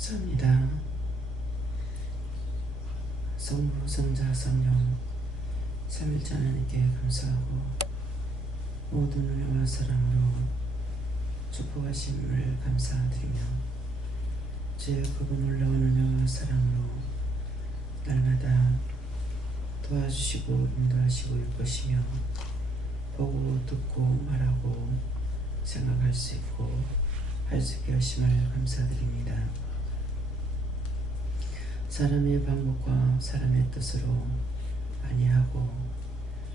감사합니다. 성부, 성자, 성령 삼일째 하나님께 감사하고 모든 은혜와 사랑으로 축복하심을 감사드리며 주의 크고 놀라운 은혜와 사랑으로 날마다 도와주시고 인도하시고 이끄시며 보고 듣고 말하고 생각할 수 있고 할 수 있게 하심을 감사드립니다. 사람의 방법과 사람의 뜻으로 아니하고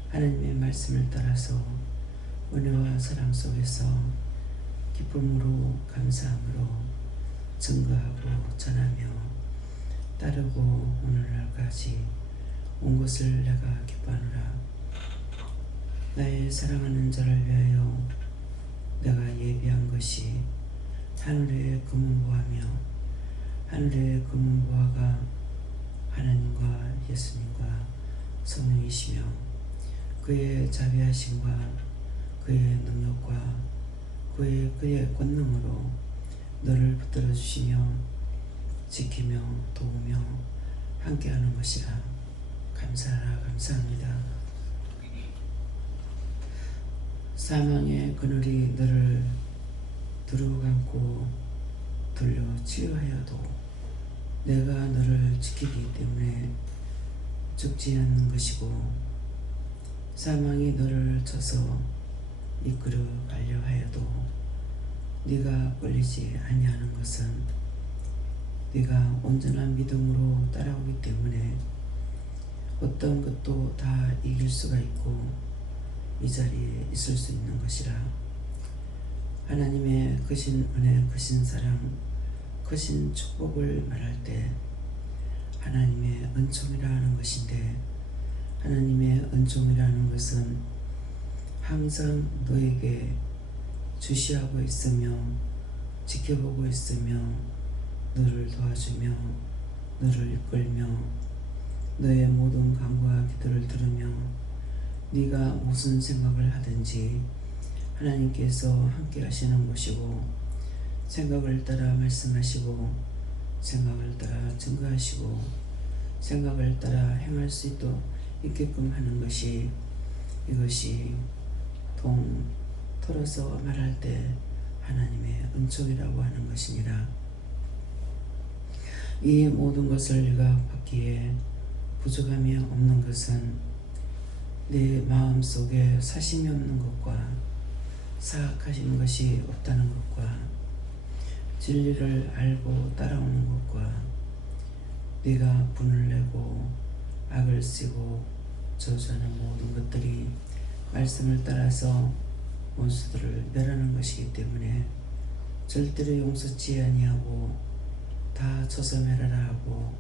하나님의 말씀을 따라서 은혜와 사랑 속에서 기쁨으로 감사함으로 증거하고 전하며 따르고 오늘날까지 온 것을 내가 기뻐하노라. 나의 사랑하는 자를 위하여 내가 예비한 것이 하늘의 금은보화며 하늘의 금은보화가 하나님과 예수님과 성령이시며 그의 자비하심과 그의 능력과 그의 권능으로 너를 붙들어 주시며 지키며 도우며 함께하는 것이라. 감사하라. 감사합니다. 사망의 그늘이 너를 두루감고 돌려 치유하여도 내가 너를 지키기 때문에 죽지 않는 것이고 사망이 너를 쳐서 이끌어 가려 하여도 네가 끌리지 아니하는 것은 네가 온전한 믿음으로 따라오기 때문에 어떤 것도 다 이길 수가 있고 이 자리에 있을 수 있는 것이라. 하나님의 크신 은혜, 크신 사랑, 크신 축복을 말할 때 하나님의 은총이라 하는 것인데, 하나님의 은총이라는 것은 항상 너에게 주시하고 있으며 지켜보고 있으며 너를 도와주며 너를 이끌며 너의 모든 간구와 기도를 들으며 네가 무슨 생각을 하든지 하나님께서 함께 하시는 것이고 생각을 따라 말씀하시고 생각을 따라 증거하시고 생각을 따라 행할 수 있게끔 하는 것이, 이것이 통틀어서 말할 때 하나님의 은총이라고 하는 것이니라. 이 모든 것을 네가 받기에 부족함이 없는 것은 네 마음속에 사심이 없는 것과 사악하신 것이 없다는 것과 진리를 알고 따라오는 것과 네가 분을 내고 악을 쓰고 저주하는 모든 것들이 말씀을 따라서 원수들을 멸하는 것이기 때문에 절대로 용서치 아니하고 다 쳐서 멸하라 하고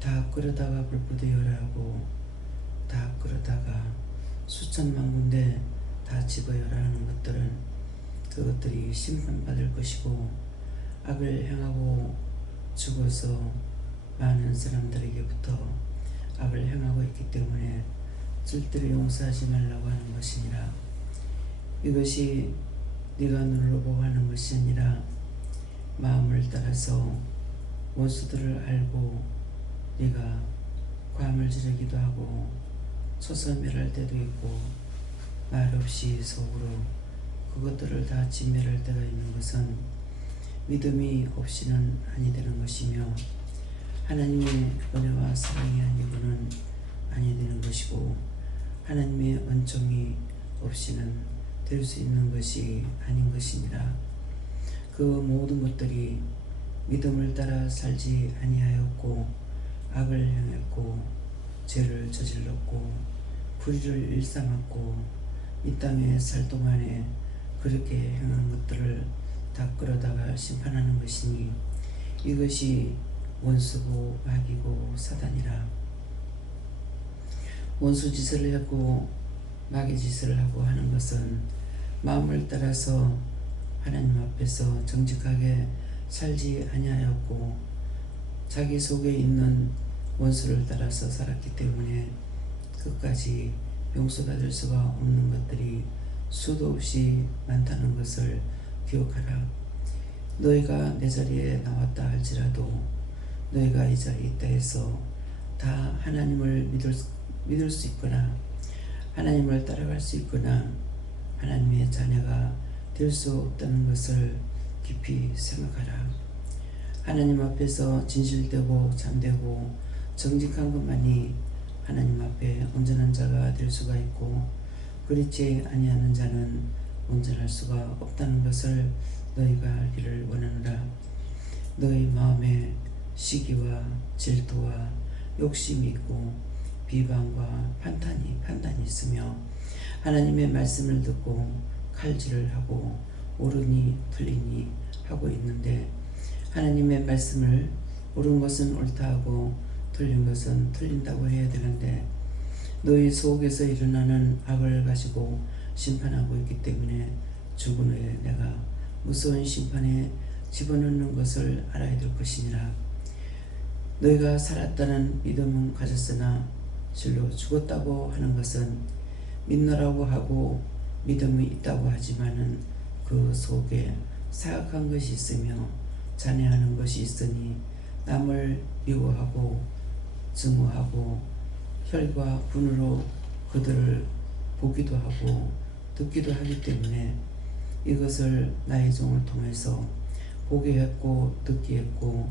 다 끌어다가 불부되어라 하고 다 끌어다가 수천만 군데 다 집어여라 하는 것들은 그것들이 심판받을 것이고 악을 행하고 죽어서 많은 사람들에게부터 악을 행하고 있기 때문에 절대로 용서하지 말라고 하는 것이니라. 이것이 네가 눈으로 보고 하는 것이 아니라 마음을 따라서 원수들을 알고 네가 괌을 지르기도 하고 쳐서 멸할 때도 있고 말없이 속으로 그것들을 다 진멸할 때가 있는 것은 믿음이 없이는 아니 되는 것이며 하나님의 은혜와 사랑이 아니고는 아니 되는 것이고 하나님의 은총이 없이는 될 수 있는 것이 아닌 것이니라. 그 모든 것들이 믿음을 따라 살지 아니하였고 악을 행했고 죄를 저질렀고 불의를 일삼았고 이 땅에 살 동안에 그렇게 행한 것들을 다 끌어다가 심판하는 것이니 이것이 원수고 마귀고 사단이라. 원수 짓을 하고 마귀 짓을 하고 하는 것은 마음을 따라서 하나님 앞에서 정직하게 살지 아니하였고 자기 속에 있는 원수를 따라서 살았기 때문에 끝까지 용서받을 수가 없는 것들이 수도 없이 많다는 것을 기억하라. 너희가 내 자리에 나왔다 할지라도 너희가 이 자리에 있다 해서 다 하나님을 믿을 수 있거나 하나님을 따라갈 수 있거나 하나님의 자녀가 될 수 없다는 것을 깊이 생각하라. 하나님 앞에서 진실되고 참되고 정직한 것만이 하나님 앞에 온전한 자가 될 수가 있고, 그렇지 아니하는 자는 온전할 수가 없다는 것을 너희가 알기를 원하노라. 너희 마음에 시기와 질투와 욕심이 있고 비방과 판단이 있으며 하나님의 말씀을 듣고 칼질을 하고 옳으니 틀리니 하고 있는데, 하나님의 말씀을 옳은 것은 옳다 하고 틀린 것은 틀린다고 해야 되는데 너희 속에서 일어나는 악을 가지고 심판하고 있기 때문에 죽은 후에 내가 무서운 심판에 집어넣는 것을 알아야 될 것이니라. 너희가 살았다는 믿음은 가졌으나 실로 죽었다고 하는 것은 믿노라고 하고 믿음이 있다고 하지만은 그 속에 사악한 것이 있으며 잔해하는 것이 있으니 남을 미워하고 증오하고 혈과 분으로 그들을 보기도 하고 듣기도 하기 때문에 이것을 나의 종을 통해서 보게 했고 듣게 했고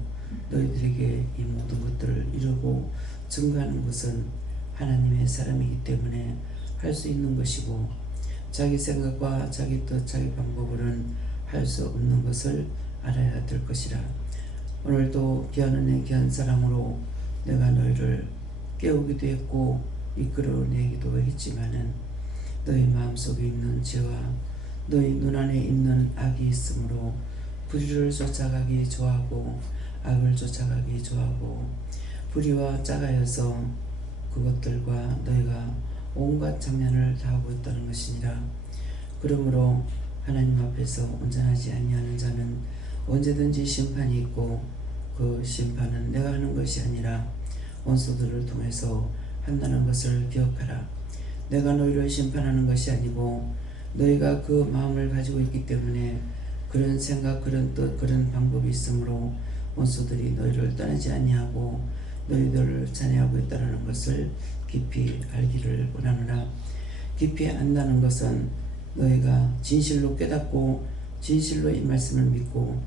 너희들에게 이 모든 것들을 이루고 증거하는 것은 하나님의 사람이기 때문에 할 수 있는 것이고, 자기 생각과 자기 뜻 자기 방법으로는 할 수 없는 것을 알아야 될 것이라. 오늘도 귀한 은혜 귀한 사랑으로 내가 너희를 깨우기도 했고 이끌어내기도 했지만은 너희 마음속에 있는 죄와 너희 눈안에 있는 악이 있으므로 불의를 쫓아가기 좋아하고 악을 쫓아가기 좋아하고 불의와 짜가여서 그것들과 너희가 온갖 장난을 다 하고 있다는 것이니라. 그러므로 하나님 앞에서 온전하지 아니하는 자는 언제든지 심판이 있고 그 심판은 내가 하는 것이 아니라 원수들을 통해서 한다는 것을 기억하라. 내가 너희를 심판하는 것이 아니고 너희가 그 마음을 가지고 있기 때문에 그런 생각 그런 뜻 그런 방법이 있으므로 원수들이 너희를 떠나지 아니하고 너희들을 잔해하고 있다는 것을 깊이 알기를 원하노라. 깊이 안다는 것은 너희가 진실로 깨닫고 진실로 이 말씀을 믿고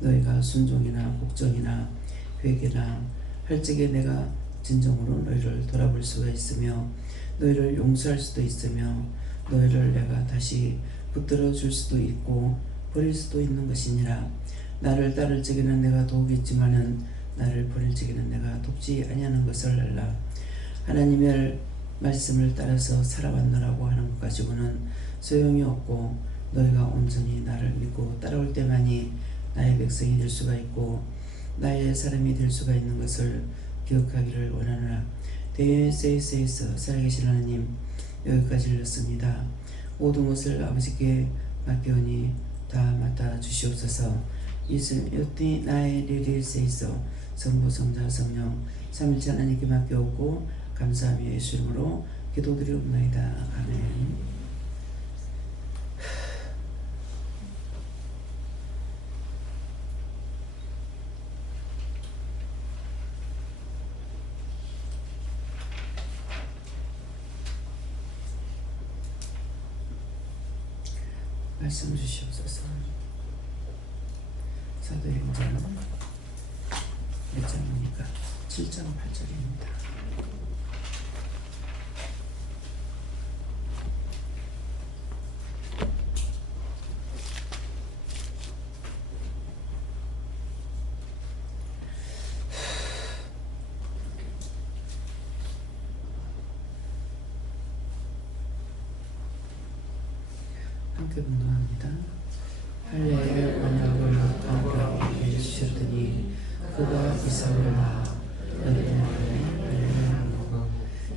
너희가 순종이나 복종이나 회개나 할 적에 내가 진정으로 너희를 돌아볼 수가 있으며 너희를 용서할 수도 있으며 너희를 내가 다시 붙들어 줄 수도 있고 버릴 수도 있는 것이니라. 나를 따를 적에는 내가 도우겠지만은 나를 버릴 적에는 내가 돕지 아니하는 것을 알라. 하나님의 말씀을 따라서 살아왔노라고 하는 것 가지고는 소용이 없고 너희가 온전히 나를 믿고 따라올 때만이 나의 백성이 될 수가 있고 나의 사람이 될 수가 있는 것을 기억하기를 원하노라. 대세에서 살아계신 하나님, 여기까지 읽었습니다. 모든 것을 아버지께 맡겨오니 다 맡아 주시옵소서. 이것이 나의 리리세이서 성부 성자 성령 삼일체 하나님께 맡겨오고 감사하며 예수 이름으로 기도드리옵나이다. 아멘. 말씀 주시옵소서. 사도행전 몇 장입니까? 7장 8절입니다. 함께 분노합니다. 할례의 언약을 아브라함에게 주셨더니 그가 이삭을 낳아 너희의 할례를 먹어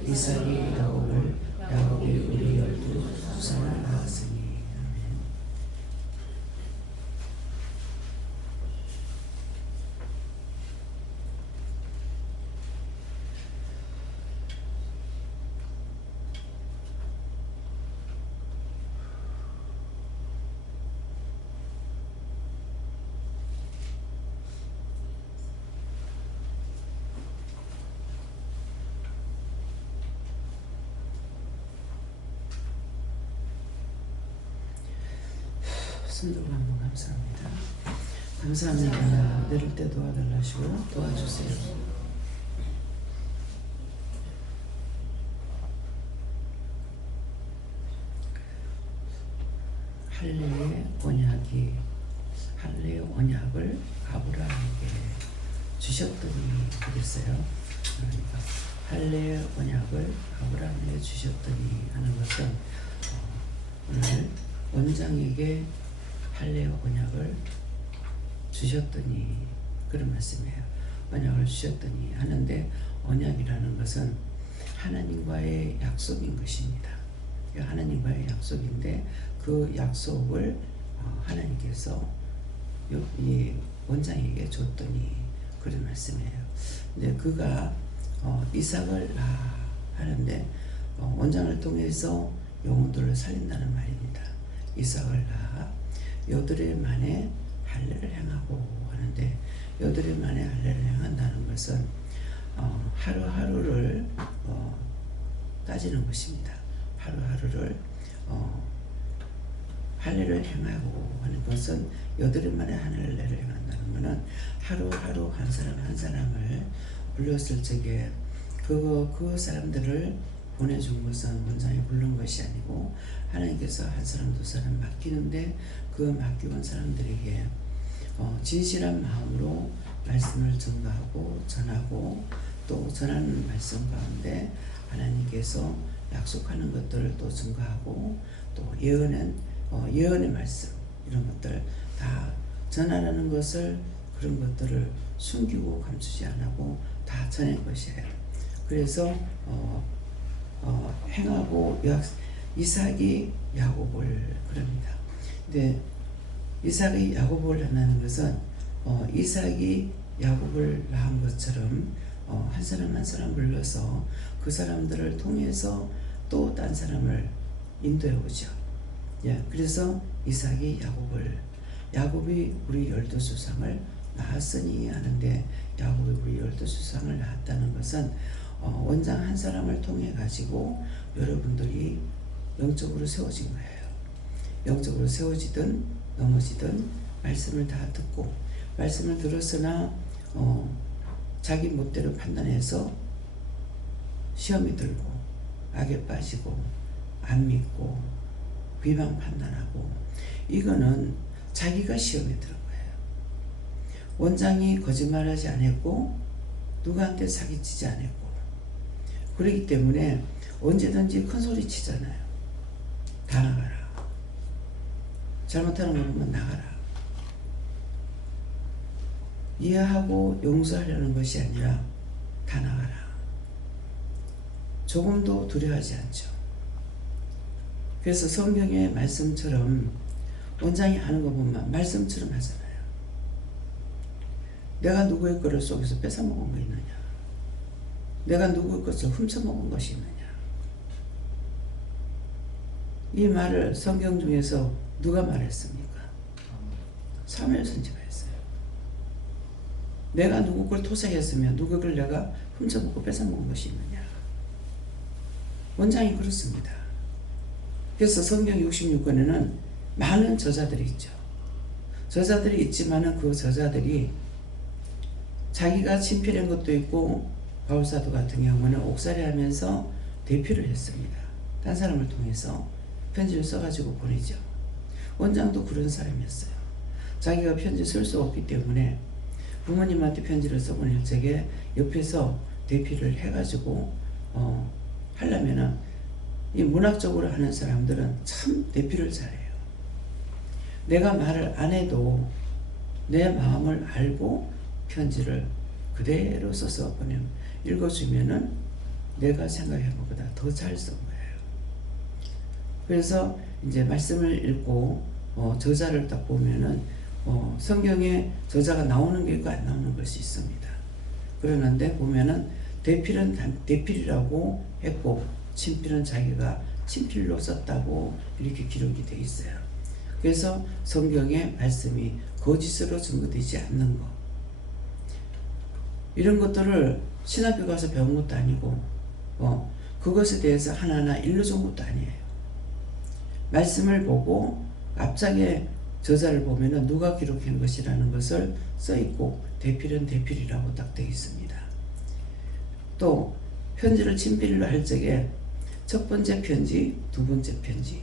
이삭이 야곱을 야곱이 우리 12조상을 낳았으니. 아멘. 손들고 한번 감사합니다. 감사합니다. 내릴 때 도와달라시고 도와주세요. 할례의 언약을 아브라함에게 주셨더니 그랬어요. 그러니까 할례의 언약을 아브라함에게 주셨더니 하는 것은 오늘 원장에게 할례의 언약을 주셨더니 그런 말씀이에요. 언약을 주셨더니 하는데 언약이라는 것은 하나님과의 약속인 것입니다. 하나님과의 약속인데 그 약속을 하나님께서 이 원장에게 줬더니 그런 말씀이에요. 근데 그가 이삭을 하는데 원장을 통해서 영혼들을 살린다는 말입니다. 이삭을 낳아 여드레 만에 할례를 행하고 하는데 여드레 만에 할례를 행한다는 것은 하루하루를 따지는 것입니다. 하루하루를 할례를 행하고 하는 것은 여드레 만에 할례를 행한다는 것은 하루하루 한 사람 한 사람을 불렀을 적에 그 사람들을 보내준 것은 원장이 부른 것이 아니고 하나님께서 한 사람 두 사람 맡기는데 그 맡겨온 사람들에게 진실한 마음으로 말씀을 전가하고 전하고 또 전하는 말씀 가운데 하나님께서 약속하는 것들을 또 전가하고 또 예언의 말씀 이런 것들 다 전하라는 것을 그런 것들을 숨기고 감추지 않고 다 전한 것이에요. 그래서 행하고 이삭이 야곱을 그럽니다. 근데 이삭이 야곱을 낳는 것은 이삭이 야곱을 낳은 것처럼 한 사람 한 사람 불러서 그 사람들을 통해서 또 딴 사람을 인도해 오죠. 예, 그래서 이삭이 야곱이 우리 12조상을 낳았으니 하는데 야곱이 우리 12조상을 낳았다는 것은 원장 한 사람을 통해 가지고 여러분들이 영적으로 세워진 거예요. 영적으로 세워지든 넘어지든 말씀을 다 듣고 말씀을 들었으나 자기 멋대로 판단해서 시험이 들고 악에 빠지고 안 믿고 비방 판단하고 이거는 자기가 시험에 들은 거예요. 원장이 거짓말하지 않았고 누구한테 사기치지 않았고 그렇기 때문에 언제든지 큰 소리 치잖아요. 다 나가라. 잘못하는 거 보면 나가라. 이해하고 용서하려는 것이 아니라 다 나가라. 조금도 두려워하지 않죠. 그래서 성경의 말씀처럼 원장이 하는 거 보면 말씀처럼 하잖아요. 내가 누구의 거를 속에서 뺏어먹은 거 있느냐? 내가 누구의 것을 훔쳐먹은 것이 있느냐? 이 말을 성경 중에서 누가 말했습니까? 사무엘 선지가 했어요. 내가 누구 걸 토색했으면 누구 걸 내가 훔쳐먹고 뺏어먹은 것이 있느냐? 원장이 그렇습니다. 그래서 성경 66권에는 많은 저자들이 있죠. 저자들이 있지만은 그 저자들이 자기가 친필한 것도 있고 바울사도 같은 경우는 옥살이하면서 대피를 했습니다. 딴 사람을 통해서 편지를 써가지고 보내죠. 원장도 그런 사람이었어요. 자기가 편지 쓸 수 없기 때문에 부모님한테 편지를 써보낼 적에 옆에서 대피를 해가지고 하려면은 이 문학적으로 하는 사람들은 참 대피를 잘해요. 내가 말을 안 해도 내 마음을 알고 편지를 그대로 써서 읽어주면은 내가 생각한 것보다 더 잘 쓴 거예요. 그래서 이제 말씀을 읽고 저자를 딱 보면은 성경에 저자가 나오는 게 있고 안 나오는 것이 있습니다. 그러는데 보면은 대필은 대필이라고 했고 친필은 자기가 친필로 썼다고 이렇게 기록이 되어 있어요. 그래서 성경의 말씀이 거짓으로 증거되지 않는 것 이런 것들을 신학교 가서 배운 것도 아니고 그것에 대해서 하나하나 일러준 것도 아니에요. 말씀을 보고 갑자기 저자를 보면은 누가 기록한 것이라는 것을 써있고 대필은 대필이라고 딱 되어 있습니다. 또 편지를 친필로 할 적에 첫 번째 편지, 두 번째 편지,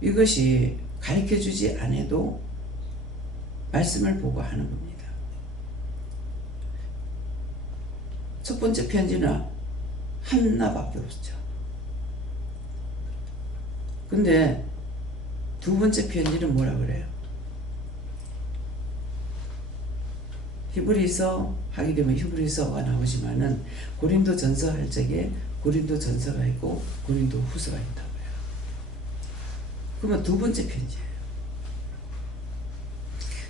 이것이 가르쳐주지 않아도 말씀을 보고 하는 겁니다. 첫 번째 편지는 하나밖에 없죠. 근데 두 번째 편지는 뭐라 그래요? 히브리서 하게 되면 히브리서가 나오지만은 고린도 전서 할 적에 고린도 전서가 있고 고린도 후서가 있다고요. 그러면 두 번째 편지예요.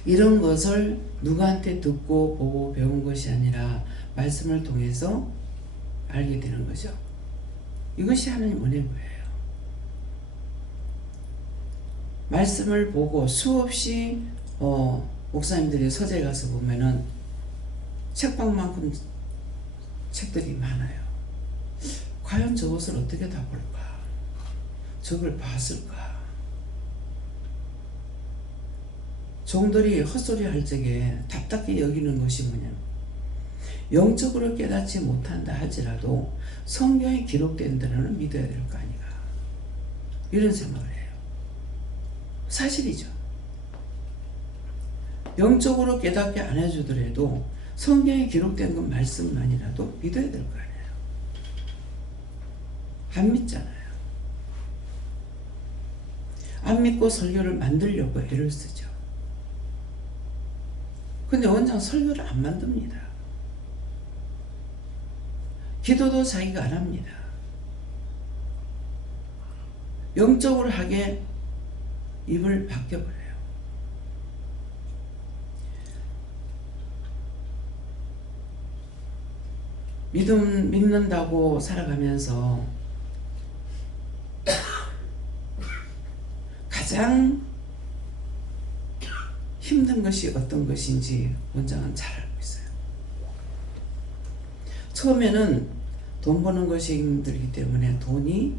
이런 것을 누구한테 듣고 보고 배운 것이 아니라 말씀을 통해서 알게 되는 거죠. 이것이 하나님 은혜인 거예요. 말씀을 보고 수없이 목사님들이 서재 가서 보면은 책방만큼 책들이 많아요. 과연 저것을 어떻게 다 볼까? 저걸 봤을까? 종들이 헛소리 할 적에 답답히 여기는 것이 뭐냐면, 영적으로 깨닫지 못한다 할지라도 성경에 기록된 대로는 믿어야 될 거 아닌가, 이런 생각을 해요. 사실이죠. 영적으로 깨닫게 안 해주더라도 성경에 기록된 그 말씀만이라도 믿어야 될 거 아니에요. 안 믿잖아요. 안 믿고 설교를 만들려고 애를 쓰죠. 근데 원장 설교를 안 만듭니다. 기도도 자기가 안 합니다. 영적으로 하게 입을 바뀌어버려요. 믿는다고 살아가면서 가장 힘든 것이 어떤 것인지 원장은 잘 알고 있어요. 처음에는 돈 버는 것이 힘들기 때문에 돈이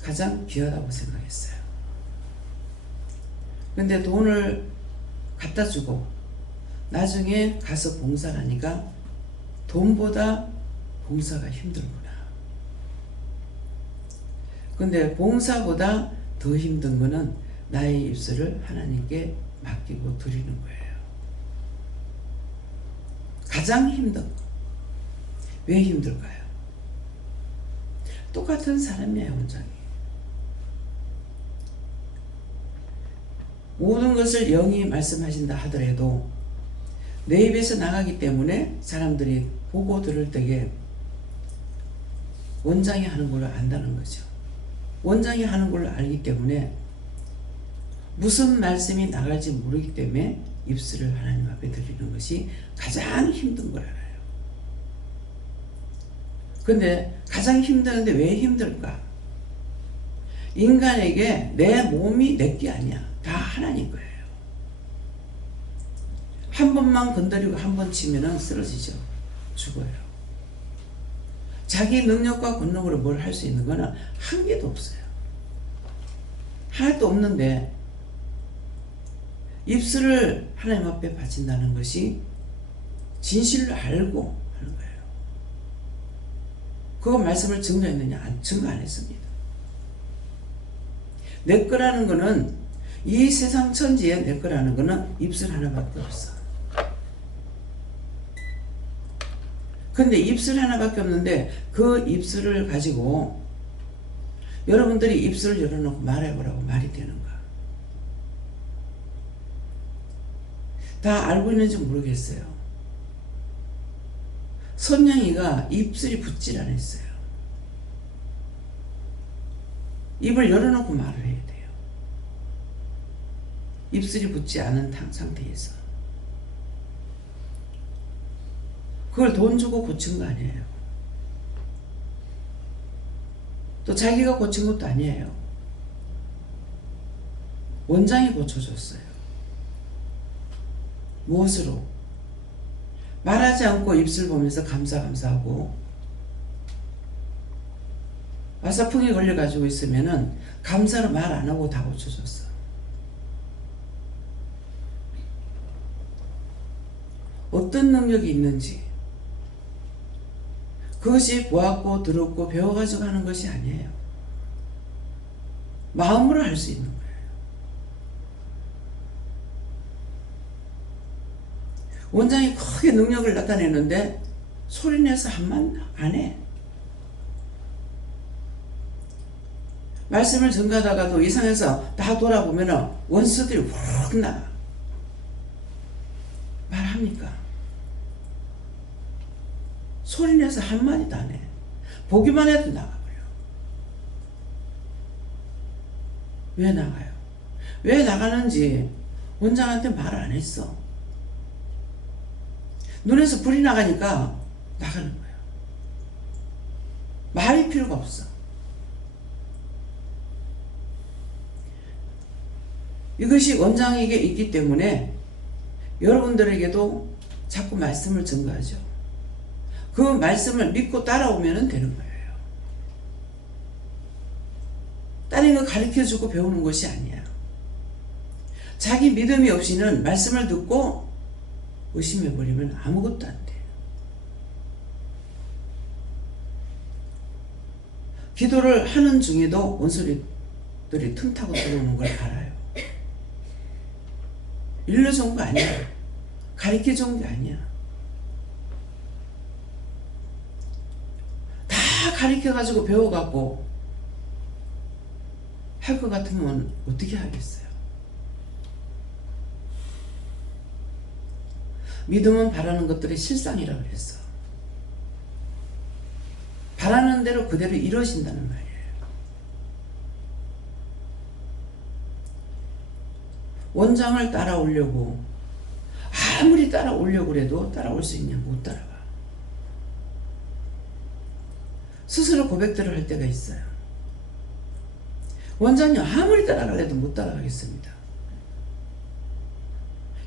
가장 귀하다고 생각했어요. 근데 돈을 갖다 주고 나중에 가서 봉사를 하니까 돈보다 봉사가 힘들구나. 근데 봉사보다 더 힘든 거는 나의 입술을 하나님께 맡기고 드리는 거예요. 가장 힘든 거. 왜 힘들까요? 똑같은 사람이에요, 원장이. 모든 것을 영이 말씀하신다 하더라도 내 입에서 나가기 때문에 사람들이 보고 들을 때에 원장이 하는 걸 안다는 거죠. 원장이 하는 걸 알기 때문에 무슨 말씀이 나갈지 모르기 때문에 입술을 하나님 앞에 드리는 것이 가장 힘든 걸 알아요. 근데 가장 힘드는데 왜 힘들까? 인간에게 내 몸이 내게 아니야. 다 하나님 거예요. 한 번만 건드리고 한 번 치면은 쓰러지죠. 죽어요. 자기 능력과 권능으로 뭘 할 수 있는 거는 한 개도 없어요. 하나도 없는데 입술을 하나님 앞에 바친다는 것이 진실로 알고 하는 거예요. 그거 말씀을 증거했느냐? 증거 안 했습니다. 내 거라는 거는, 이 세상 천지에 내 거라는 거는 입술 하나밖에 없어. 근데 입술 하나밖에 없는데 그 입술을 가지고 여러분들이 입술을 열어놓고 말해보라고 말이 되는가? 다 알고 있는지 모르겠어요. 선영이가 입술이 붙질 않았어요. 입을 열어놓고 말을 해야 돼요. 입술이 붙지 않은 상태에서. 그걸 돈 주고 고친 거 아니에요. 또 자기가 고친 것도 아니에요. 원장이 고쳐줬어요. 무엇으로? 말하지 않고 입술 보면서 감사하고, 와사풍이 걸려가지고 있으면은 감사로 말 안 하고 다 고쳐줬어. 어떤 능력이 있는지, 그것이 보았고 들었고 배워가지고 하는 것이 아니에요. 마음으로 할 수 있는 거예요. 원장이 크게 능력을 나타내는데 소리내서 한만 안 해. 말씀을 전가하다가도 이상해서 다 돌아보면 원수들이 훅 나가. 말합니까? 소리내서 한마디도 안 해. 보기만 해도 나가버려. 왜 나가요? 왜 나가는지 원장한테 말 안 했어. 눈에서 불이 나가니까 나가는 거예요. 말이 필요가 없어. 이것이 원장에게 있기 때문에 여러분들에게도 자꾸 말씀을 전가하죠. 그 말씀을 믿고 따라오면 되는 거예요. 다른 거 가르쳐주고 배우는 것이 아니야. 자기 믿음이 없이는 말씀을 듣고 의심해버리면 아무것도 안 돼요. 기도를 하는 중에도 원소리들이 틈타고 들어오는 걸 알아요. 일러준 거 아니야. 가르쳐준 게 아니야. 다 가르쳐가지고 배워갖고 할 것 같으면 어떻게 하겠어요? 믿음은 바라는 것들의 실상이라고 그랬어. 바라는 대로 그대로 이루어진다는 말이에요. 원장을 따라오려고 아무리 따라오려고 해도 따라올 수 있냐? 못 따라와. 스스로 고백들을 할 때가 있어요. 원장님 아무리 따라가려도 못 따라가겠습니다.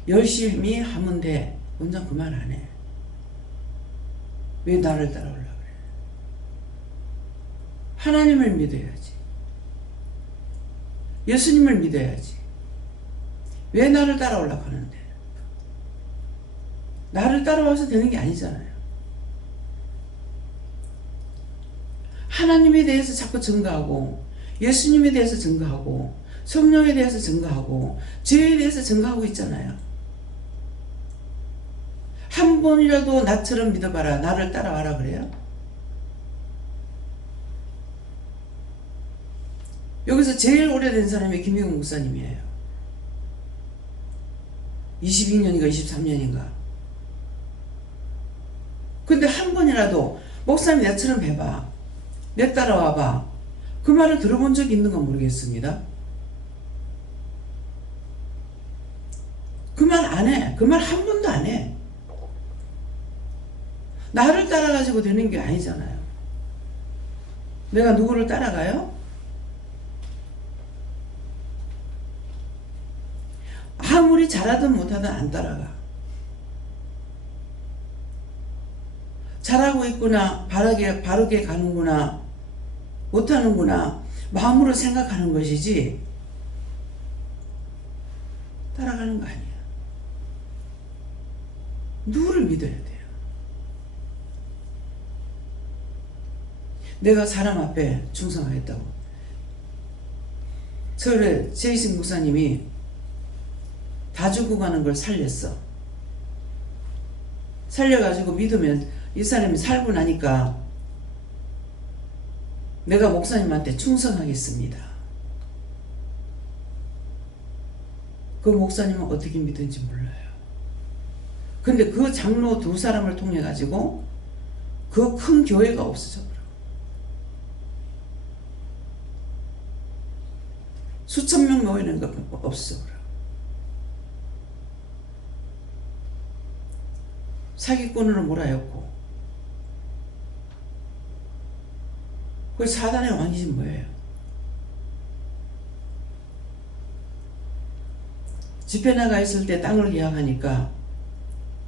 열심히 하면 돼. 원장 그 말 안 해. 왜 나를 따라오려고 그래? 하나님을 믿어야지. 예수님을 믿어야지. 왜 나를 따라오려고 하는데? 나를 따라와서 되는 게 아니잖아요. 하나님에 대해서 자꾸 증거하고 예수님에 대해서 증거하고 성령에 대해서 증거하고 죄에 대해서 증거하고 있잖아요. 한 번이라도 나처럼 믿어봐라. 나를 따라와라 그래요? 여기서 제일 오래된 사람이 김희국 목사님이에요. 22년인가 23년인가. 근데 한 번이라도 목사님 나처럼 해봐. 내 따라와봐. 그 말을 들어본 적이 있는 건 모르겠습니다. 그 말 안 해. 그 말 한 번도 안 해. 나를 따라가지고 되는 게 아니잖아요. 내가 누구를 따라가요? 아무리 잘하든 못하든 안 따라가. 잘하고 있구나, 바르게 가는구나, 못하는구나 마음으로 생각하는 것이지 따라가는 거 아니야. 누구를 믿어야 돼요? 내가 사람 앞에 충성하겠다고. 서울에 제이슨 목사님이 다 죽어가는 걸 살렸어. 살려가지고 믿으면 이 사람이 살고 나니까 내가 목사님한테 충성하겠습니다. 그 목사님은 어떻게 믿은지 몰라요. 근데 그 장로 두 사람을 통해 가지고 그 큰 교회가 없어져 버려. 수천 명 모이는 거 없어 버려. 사기꾼으로 몰아였고. 그 사단의 왕이지 뭐예요. 집회 나가 있을 때 땅을 계약하니까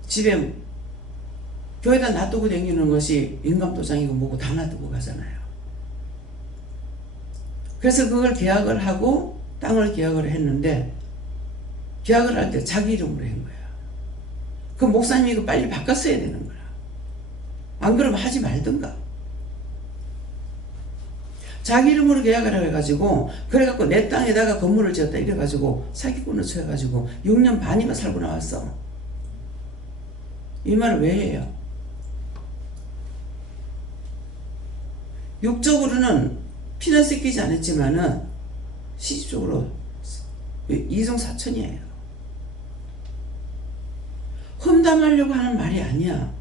집에 교회에다 놔두고 다니는 것이 인감도장이고 뭐고 다 놔두고 가잖아요. 그래서 그걸 계약을 하고 땅을 계약을 했는데 계약을 할 때 자기 이름으로 한 거야. 그 목사님이 이거 빨리 바꿨어야 되는 거야. 안 그러면 하지 말든가. 자기 이름으로 계약을 해가지고 그래갖고 내 땅에다가 건물을 지었다 이래가지고 사기꾼을 쳐가지고 6년 반이나 살고 나왔어. 이 말을 왜 해요? 육적으로는 피는 섞이지 않았지만은 시집적으로 이중사촌이에요. 험담하려고 하는 말이 아니야.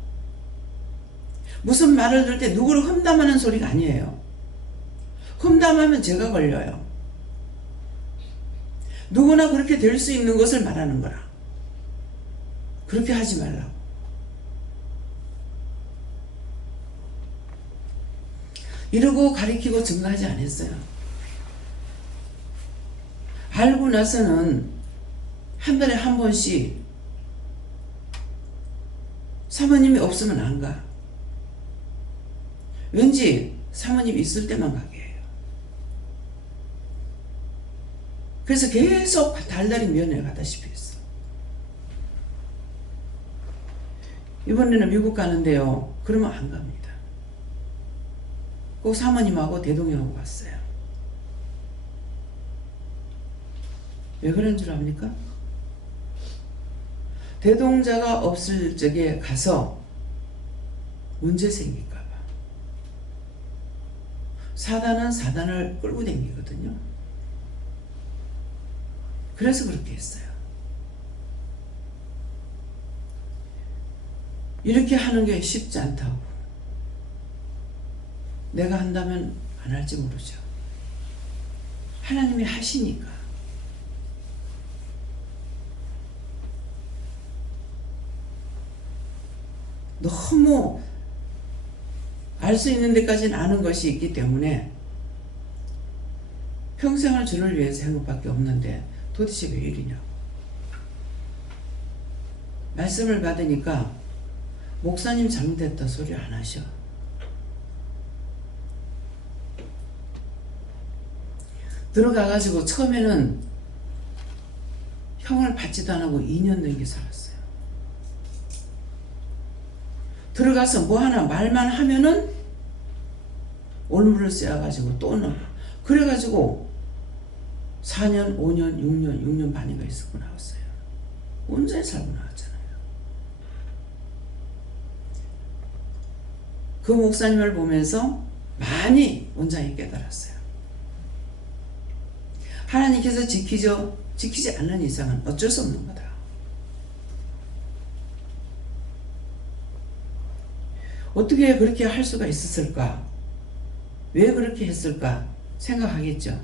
무슨 말을 들을 때 누구를 험담하는 소리가 아니에요. 험담하면 죄가 걸려요. 누구나 그렇게 될 수 있는 것을 말하는 거라. 그렇게 하지 말라고. 이러고 가리키고 증거하지 않았어요. 알고 나서는 한 달에 한 번씩 사모님이 없으면 안 가. 왠지 사모님이 있을 때만 가게 해요. 그래서 계속 달달이 면회 가다시피 했어. 이번에는 미국 가는데요. 그러면 안 갑니다. 꼭 사모님하고 대동형하고 갔어요. 왜 그런 줄 압니까? 대동자가 없을 적에 가서 문제 생길까봐. 사단은 사단을 끌고 다니거든요. 그래서 그렇게 했어요. 이렇게 하는 게 쉽지 않다고. 내가 한다면 안 할지 모르죠. 하나님이 하시니까. 너무 알 수 있는 데까지는 아는 것이 있기 때문에 평생을 주를 위해서 한 것밖에 없는데 도대체 왜 이러냐고. 말씀을 받으니까 목사님 잘못했다 소리 안 하셔. 들어가가지고 처음에는 형을 받지도 안 하고 2년 넘게 살았어요. 들어가서 뭐 하나 말만 하면은 올무를 씌워가지고 또 넣어. 그래가지고 4년, 5년, 6년 반인가 있었고 나왔어요. 온전히 살고 나왔잖아요. 그 목사님을 보면서 많이 원장이 깨달았어요. 하나님께서 지키지 않는 이상은 어쩔 수 없는 거다. 어떻게 그렇게 할 수가 있었을까? 왜 그렇게 했을까? 생각하겠죠.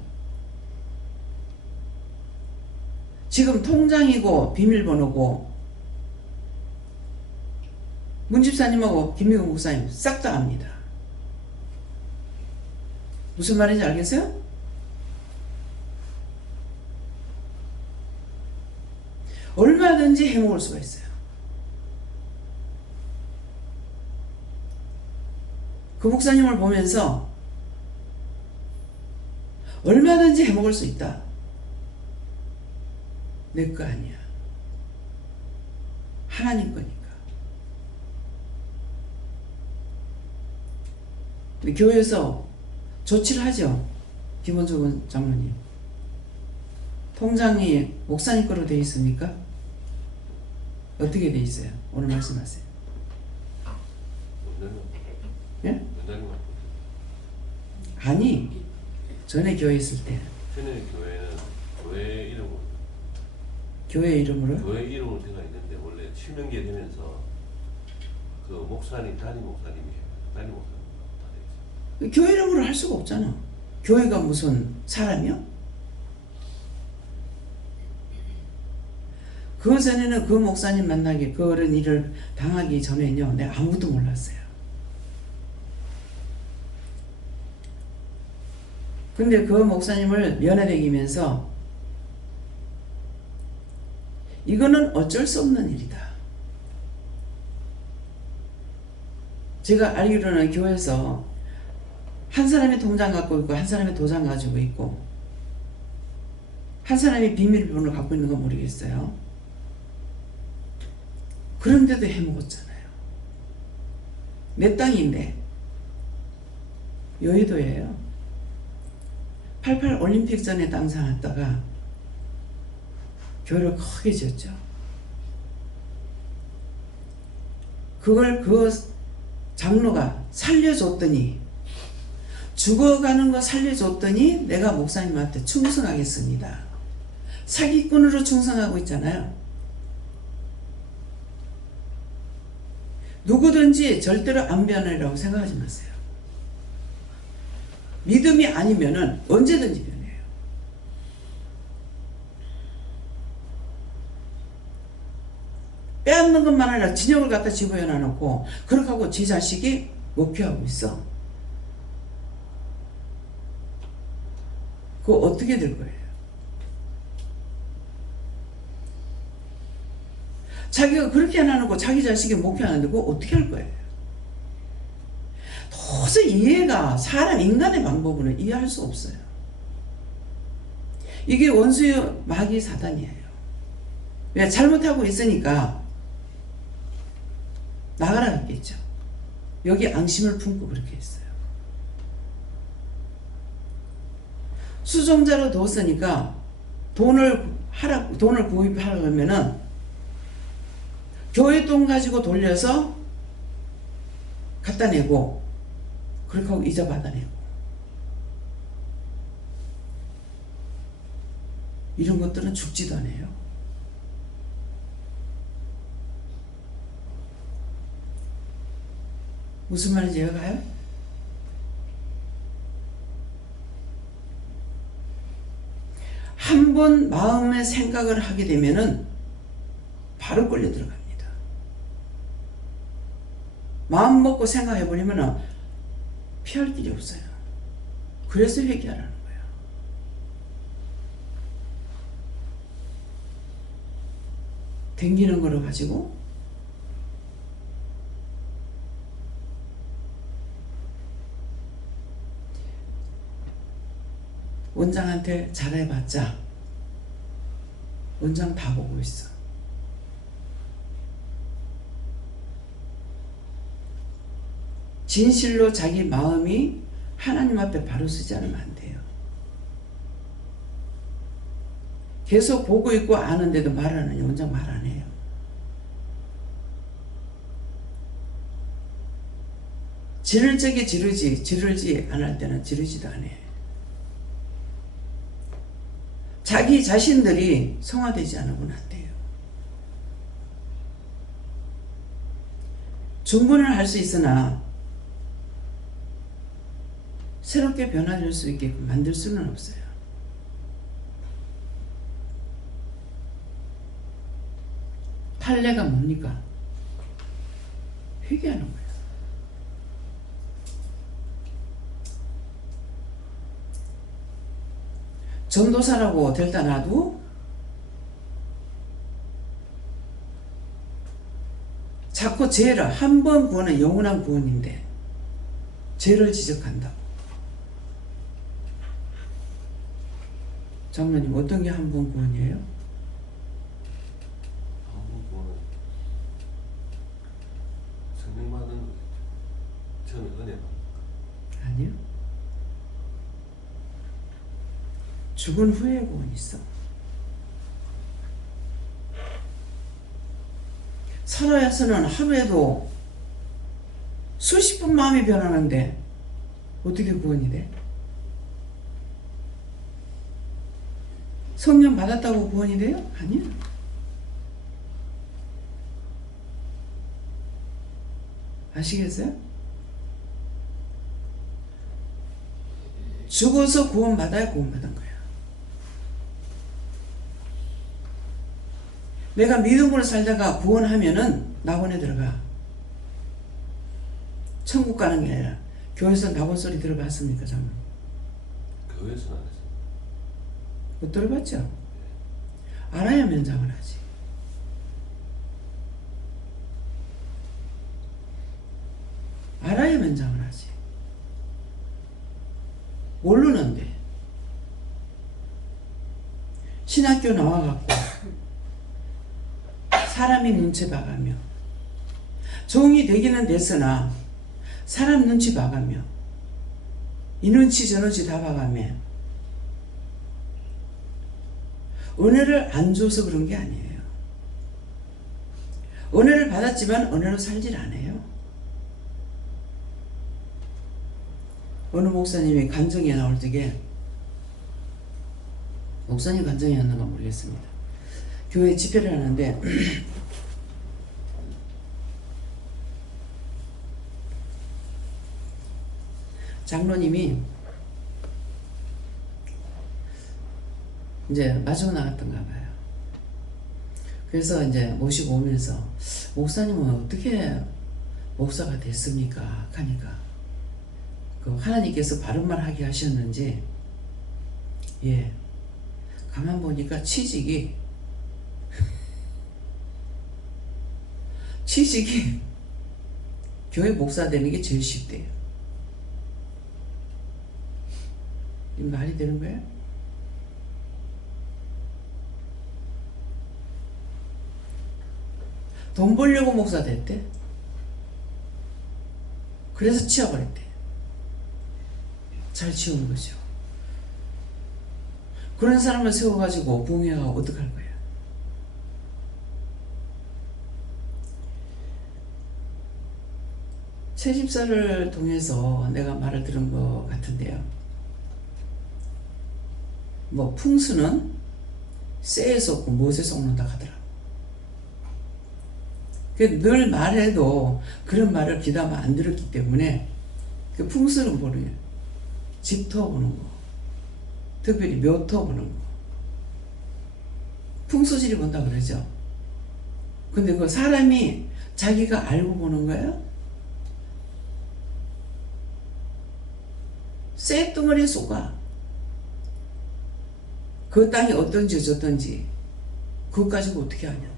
지금 통장이고 비밀번호고 문집사님하고 김미국 목사님 싹 다 압니다. 무슨 말인지 알겠어요? 얼마든지 해먹을 수가 있어요. 그 목사님을 보면서 얼마든지 해먹을 수 있다. 내 거 아니야. 하나님 거니까. 근데 교회에서 조치를 하죠. 김원종 장로님. 통장이 목사님 거로 되어 있습니까? 어떻게 되어 있어요? 오늘 말씀하세요. 예? 아니, 전에 교회 있을 때. 전에 교회는 교회 이름으로. 교회 이름으로? 교회 이름으로 되어 있는데 원래 실명제 되면서 그 목사님, 담임 목사님이 다 돼 있어요. 교회 이름으로 할 수가 없잖아. 교회가 무슨 사람이요? 그 전에는 그 목사님 만나기, 그런 일을 당하기 전에는요, 내가 아무것도 몰랐어요. 근데 그 목사님을 면회다니면서 이거는 어쩔 수 없는 일이다. 제가 알기로는 교회에서 한 사람이 통장 갖고 있고 한 사람이 도장 가지고 있고 한 사람이 비밀번호를 갖고 있는 건 모르겠어요. 그런데도 해먹었잖아요. 내 땅인데. 여의도예요. 88 올림픽 전에 땅 사놨다가 교회를 크게 지었죠. 그걸 그 장로가 살려줬더니, 죽어가는 거 살려줬더니 내가 목사님한테 충성하겠습니다. 사기꾼으로 충성하고 있잖아요. 누구든지 절대로 안 변하리라고 생각하지 마세요. 믿음이 아니면은 언제든지 변해요. 빼앗는 것만 아니라 진영을 갖다 집어넣어 놓고 그렇게 하고 지 자식이 목회하고 있어. 그거 어떻게 될 거예요? 자기가 그렇게 해놔놓고 자기 자식이 목회하는데 그거 어떻게 할 거예요? 도저히 이해가, 사람 인간의 방법으로는 이해할 수 없어요. 이게 원수의 마귀 사단이에요. 왜? 잘못하고 있으니까 나가라 했겠죠. 여기 앙심을 품고 그렇게 했어요. 수종자로 뒀으니까 돈을 구입하려고 하면은 교회 돈 가지고 돌려서 갖다 내고, 그렇게 하고 이자 받아내고, 이런 것들은 죽지도 않아요. 무슨 말인지 이해가 가요? 한 번 마음의 생각을 하게 되면은 바로 끌려 들어갑니다. 마음 먹고 생각해버리면은 피할 길이 없어요. 그래서 회개하라는 거예요. 댕기는 거를 가지고 원장한테 잘해봤자 원장 다 보고 있어. 진실로 자기 마음이 하나님 앞에 바로 서지 않으면 안 돼요. 계속 보고 있고 아는데도 말 안 하냐? 원장 말 안 해요. 지를 적에 지르지 안 할 때는 지르지도 않아요. 자기 자신들이 성화되지 않으면 안 돼요. 중분을 할 수 있으나 새롭게 변화될 수 있게끔 만들 수는 없어요. 판례가 뭡니까? 회개하는 거예요. 전도사라고 될다 놔도 자꾸 죄를, 한 번 구원은 영원한 구원인데 죄를 지적한다고. 장로님, 어떤 게 한 번 구원이에요? 한 번 구원은 성령 받는 거겠죠. 처음에 은혜 받는 거. 아니요. 죽은 후에 구원이 있어. 살아야서는 하루에도 수십 분 마음이 변하는데 어떻게 구원이 돼? 성령 받았다고 구원이 돼요? 아니야. 아시겠어요? 죽어서 구원받아야 구원받은 거야. 내가 믿음으로 살다가 구원하면은 낙원에 들어가. 천국 가는 게 아니라. 교회에서 낙원 소리 들어봤습니까, 장로님? 교회에서는 안 했어요. 못 들어봤죠? 알아야 면장을 하지. 알아야 면장을 하지. 모르는데 신학교 나와갖고 사람이 눈치 봐가며 종이 되기는 됐으나 사람 눈치 봐가며 이 눈치 저 눈치 다 봐가며 은혜를 안 줘서 그런 게 아니에요. 은혜를 받았지만 은혜로 살질 않아요. 어느 목사님이 간증에 나올 적에, 목사님 간증이었는가 모르겠습니다. 교회 집회를 하는데 장로님이 이제 마주고 나갔던가 봐요. 그래서 이제 모시고 오면서 목사님은 어떻게 목사가 됐습니까? 하니까 그 하나님께서 바른 말 하게 하셨는지, 예, 가만 보니까 취직이 교회 목사 되는 게 제일 쉽대요. 이 말이 되는 거예요? 돈 벌려고 목사 됐대. 그래서 치워버렸대. 잘 치우는 거죠. 그런 사람을 세워가지고 부흥회가 어떡할 거야? 새 집사를 통해서 내가 말을 들은 것 같은데요. 뭐 풍수는 쇠에 쏟고 못에 쏟는다 하더라. 늘 말해도 그런 말을 귀담아 안 들었기 때문에 그 풍수는 모르요. 집터 보는 거, 특별히 묘터 보는 거, 풍수지리 본다 그러죠. 근데 그 사람이 자기가 알고 보는 거예요. 쇠덩어리에 쏘가 그 땅이 어떤지 저떤지 그것 가지고 어떻게 하냐.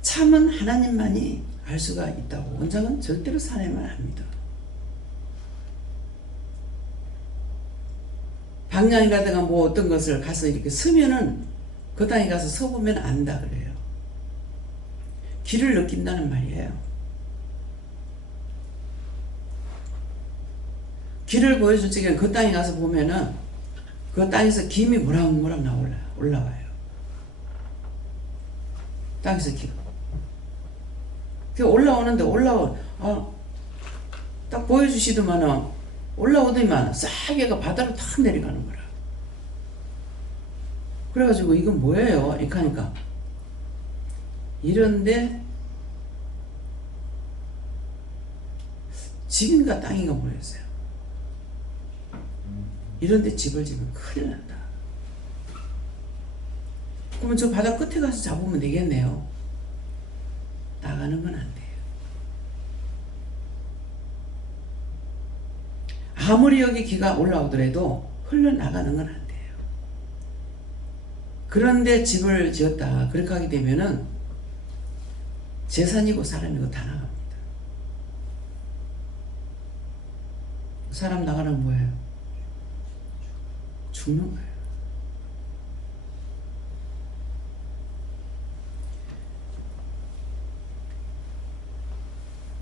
참은 하나님만이 알 수가 있다고. 원장은 절대로 사람만 합니다. 방향이라든가 뭐 어떤 것을 가서 이렇게 서면은 그 땅에 가서 서보면 안다 그래요. 길을 느낀다는 말이에요. 길을 보여줄 적에 그 땅에 가서 보면은 그 땅에서 김이 모락모락 올라와요. 땅에서 김. 올라오는데 딱 보여주시더만은 올라오더만 싹해가 바다로 탁 내려가는 거라. 그래가지고 이건 뭐예요? 이렇게 하니까 이런데 집인가 땅인가 모르겠어요. 이런데 집을 지면 큰일 난다. 그러면 저 바다 끝에 가서 잡으면 되겠네요. 나가는 건 안 돼요. 아무리 여기 기가 올라오더라도 흘러나가는 건 안 돼요. 그런데 집을 지었다. 그렇게 하게 되면은 재산이고 사람이고 다 나갑니다. 사람 나가는 건 뭐예요? 죽는 거예요.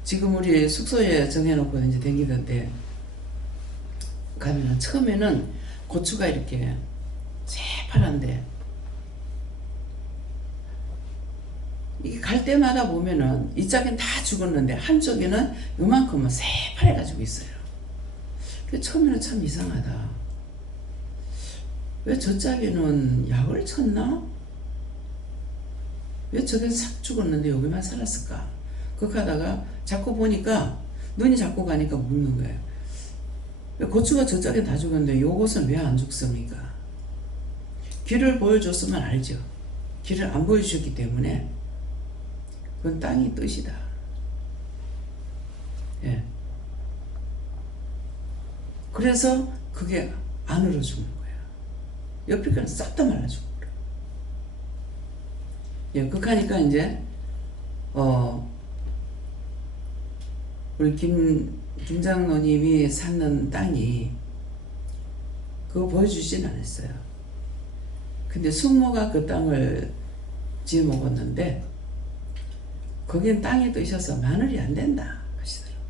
지금 우리 숙소에 정해놓고 이제 댕기던데 가면은 처음에는 고추가 이렇게 새파란데 이게 갈 때마다 보면은 이 짝엔 다 죽었는데 한쪽에는 요만큼은 새파래가지고 있어요. 그래서 처음에는 참 이상하다. 왜 저 짝에는 약을 쳤나? 왜 저긴 싹 죽었는데 여기만 살았을까? 그렇게 하다가 자꾸 보니까 눈이 자꾸 가니까 묻는 거예요. 왜 고추가 저 짝에 다 죽었는데 요것은 왜 안 죽습니까? 길을 보여줬으면 알죠. 길을 안 보여주셨기 때문에 그건 땅이 뜻이다. 예. 그래서 그게 안으로 죽는 거야. 옆에 거는 싹 다 말라 죽는 거야. 예, 그렇게 하니까 이제 우리 김 장로님이 사는 땅이 그거 보여주진 않았어요. 근데 숙모가 그 땅을 지어 먹었는데 거긴 땅에 뜨셔서 마늘이 안 된다 하시더라고요.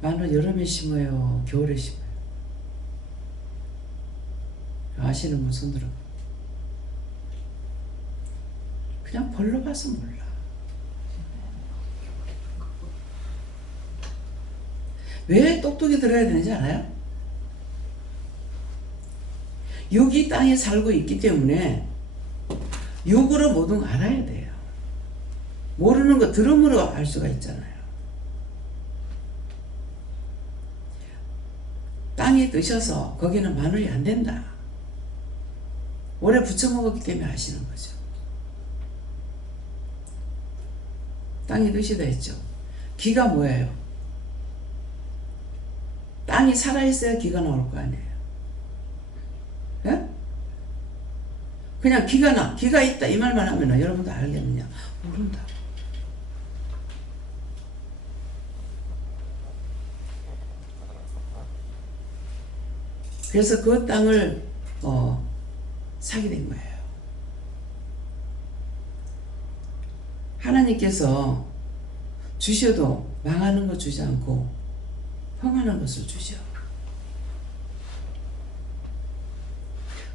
마늘 여름에 심어요, 겨울에 심어요? 아시는 분 손 들어. 그냥 벌로 봐서 몰라. 왜 똑똑히 들어야 되는지 알아요? 여기 땅에 살고 있기 때문에 육으로 모든 거 알아야 돼요. 모르는 거 들음으로 알 수가 있잖아요. 땅에 뜨셔서 거기는 마늘이 안 된다. 오래 부쳐 먹었기 때문에 아시는 거죠. 땅이 뜨시다 했죠. 기가 뭐예요? 땅이 살아있어야 기가 나올 거 아니에요. 예? 그냥 기가 있다 이 말만 하면 여러분도 알겠느냐? 모른다. 그래서 그 땅을 사게 된 거예요. 하나님께서 주셔도 망하는 것 주지 않고 평안한 것을 주죠.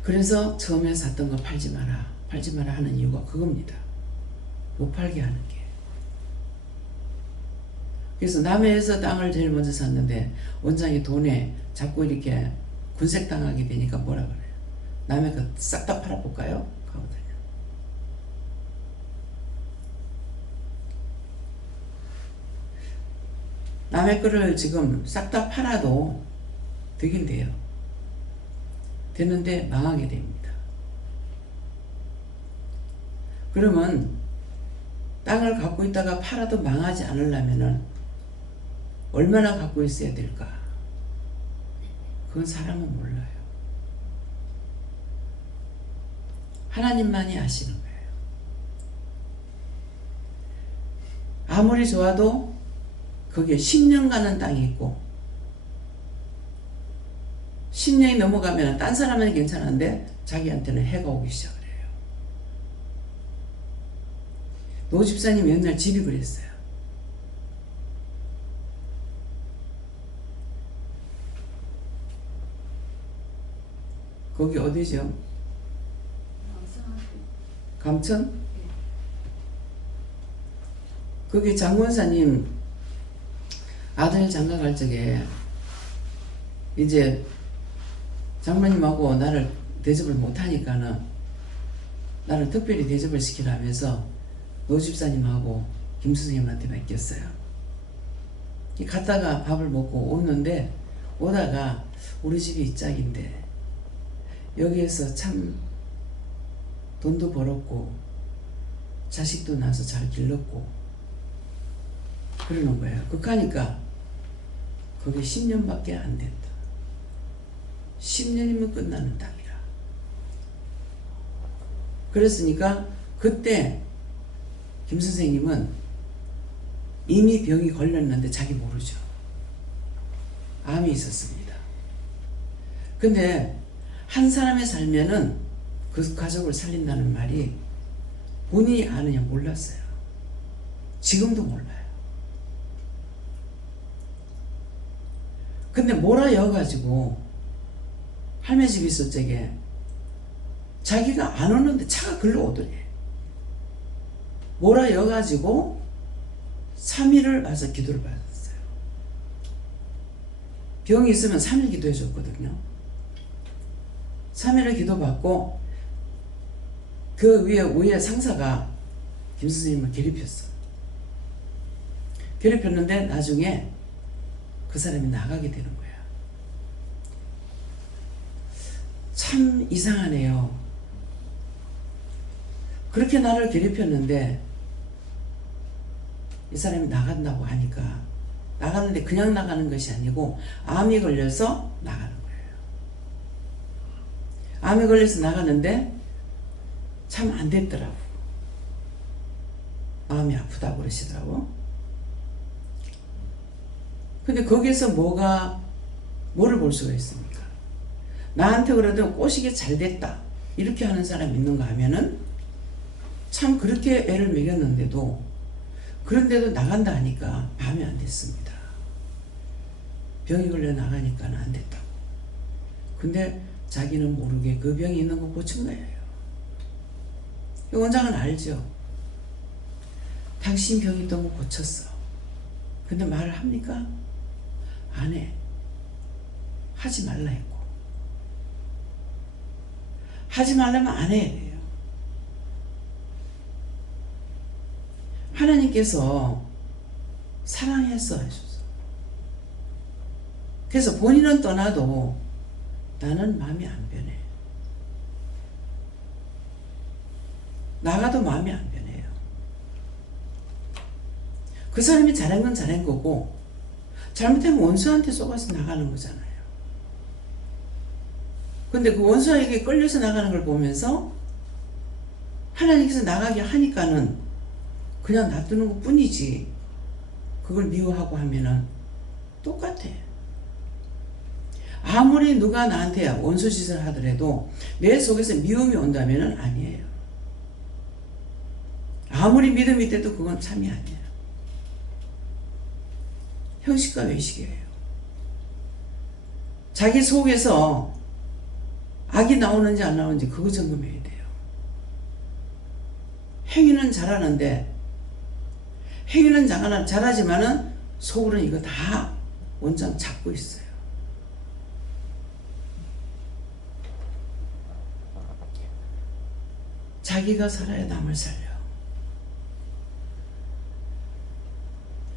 그래서 처음에 샀던 거 팔지 마라 하는 이유가 그겁니다. 못 팔게 하는 게. 그래서 남해에서 땅을 제일 먼저 샀는데 원장이 돈에 자꾸 이렇게 군색당하게 되니까 뭐라 그래요? 남해 거 싹 다 팔아볼까요? 하거든요. 남의 거를 지금 싹 다 팔아도 되긴 돼요. 되는데 망하게 됩니다. 그러면 땅을 갖고 있다가 팔아도 망하지 않으려면은 얼마나 갖고 있어야 될까? 그건 사람은 몰라요. 하나님만이 아시는 거예요. 아무리 좋아도 거기에 10년 가는 땅이 있고 10년이 넘어가면 딴 사람은 괜찮은데 자기한테는 해가 오기 시작을 해요. 노 집사님 옛날 집이 그랬어요. 거기 어디죠? 감천? 거기 장원사님 아들 장가 갈 적에 이제 장모님하고 나를 대접을 못하니까는 나를 특별히 대접을 시키라면서 노 집사님하고 김 선생님한테 맡겼어요. 갔다가 밥을 먹고 오는데 오다가 우리 집이 이 짝인데 여기에서 참 돈도 벌었고 자식도 낳아서 잘 길렀고 그러는 거예요. 그러니까 거기 10년밖에 안 된다. 10년이면 끝나는 땅이라. 그랬으니까 그때 김 선생님은 이미 병이 걸렸는데 자기 모르죠. 암이 있었습니다. 근데 한 사람의 살면은 그 가족을 살린다는 말이 본인이 아느냐 몰랐어요. 지금도 몰라요. 근데 몰아여가지고 할매 집에 있을 적에 자기가 안 오는데 차가 글로 오더니 몰아여가지고 3일을 와서 기도를 받았어요. 병이 있으면 3일 기도해 줬거든요. 3일을 기도받고 그 위에 상사가 김 선생님을 괴롭혔어. 괴롭혔는데 나중에 그 사람이 나가게 되는 거야. 참 이상하네요. 그렇게 나를 괴롭혔는데 이 사람이 나간다고 하니까 나가는데 그냥 나가는 것이 아니고 암이 걸려서 나가는 거예요. 암이 걸려서 나가는데 참 안 됐더라고. 마음이 아프다고 그러시더라고. 근데 거기서 뭐를 볼 수가 있습니까? 나한테 그래도 꼬시기 잘 됐다 이렇게 하는 사람이 있는가 하면은 참 그렇게 애를 먹였는데도 그런데도 나간다 하니까 마음에 안 됐습니다. 병이 걸려 나가니까는 안 됐다고. 근데 자기는 모르게 그 병이 있는 거 고친 거예요. 원장은 알죠. 당신 병이 있던 거 고쳤어. 근데 말을 합니까? 안 해. 하지 말라 했고. 하지 말라면 안 해. 하나님께서 사랑해서 하셨어. 그래서 본인은 떠나도 나는 마음이 안 변해. 나가도 마음이 안 변해요. 그 사람이 잘한 건 잘한 거고 잘못하면 원수한테 속아서 나가는 거잖아요. 근데 그 원수에게 끌려서 나가는 걸 보면서 하나님께서 나가게 하니까는 그냥 놔두는 것 뿐이지 그걸 미워하고 하면은 똑같아. 아무리 누가 나한테 원수 짓을 하더라도 내 속에서 미움이 온다면은 아니에요. 아무리 믿음이 돼도 그건 참이 아니에요. 형식과 외식이에요. 자기 속에서 악이 나오는지 안 나오는지 그거 점검해야 돼요. 행위는 잘하는데 행위는 잘하지만은 속으로는 이거 다 원장 잡고 있어요. 자기가 살아야 남을 살려.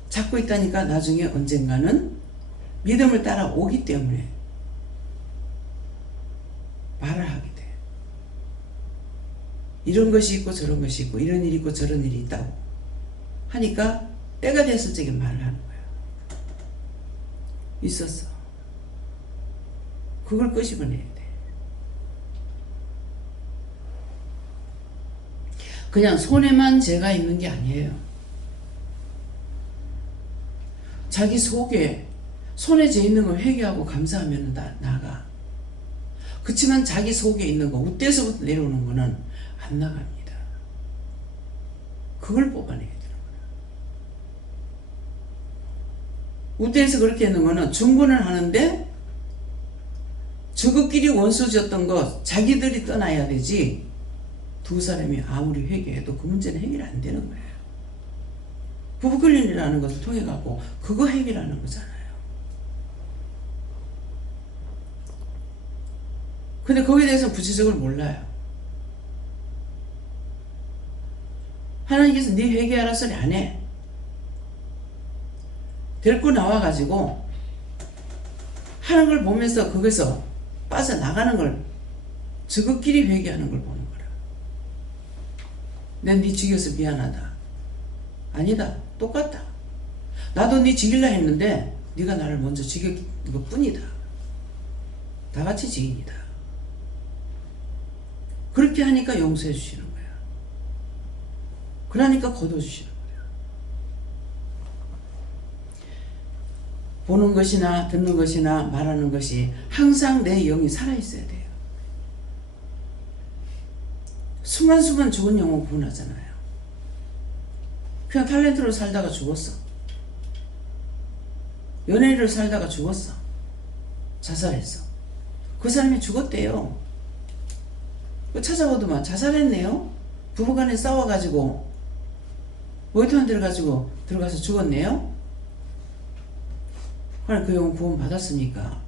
잡고 있다니까 나중에 언젠가는 믿음을 따라 오기 때문에 말을 하게 돼. 이런 것이 있고 저런 것이 있고 이런 일이 있고 저런 일이 있다고 하니까 때가 됐을 적에 말을 하는 거야. 있었어. 그걸 끄집어내야 돼. 그냥 손에만 죄가 있는 게 아니에요. 자기 속에 손에 죄 있는 걸 회개하고 감사하면 나가. 그렇지만 자기 속에 있는 거 우대에서부터 내려오는 거는 안 나갑니다. 그걸 뽑아내야 되는 거야. 우대에서 그렇게 하는 거는 중분을 하는데 저것끼리 원수졌던 거 자기들이 떠나야 되지 두 사람이 아무리 회개해도 그 문제는 해결 안 되는 거예요. 부부클린이라는 것을 통해 갖고 그거 해결하는 거잖아요. 근데 거기에 대해서 구체적으로 몰라요. 하나님께서 네 회개하라 소리 안 해. 데리고 나와가지고 하는 걸 보면서 거기서 빠져나가는 걸 저것끼리 회개하는 걸 보는 거라. 난 네 죽여서 미안하다. 아니다. 똑같다. 나도 네 죽일라 했는데 네가 나를 먼저 죽인 것 뿐이다. 다 같이 지인이다. 그렇게 하니까 용서해 주시는 거야. 그러니까 거둬주시는 거야. 보는 것이나 듣는 것이나 말하는 것이 항상 내 영이 살아있어야 돼요. 순간순간 죽은 영혼 구원하잖아요. 그냥 탤런트로 살다가 죽었어. 연예인으로 살다가 죽었어. 자살했어. 그 사람이 죽었대요. 찾아보더만 자살했네요. 부부간에 싸워가지고 모히또만 들어가서 죽었네요. 그래 그 영혼 구원 받았습니까?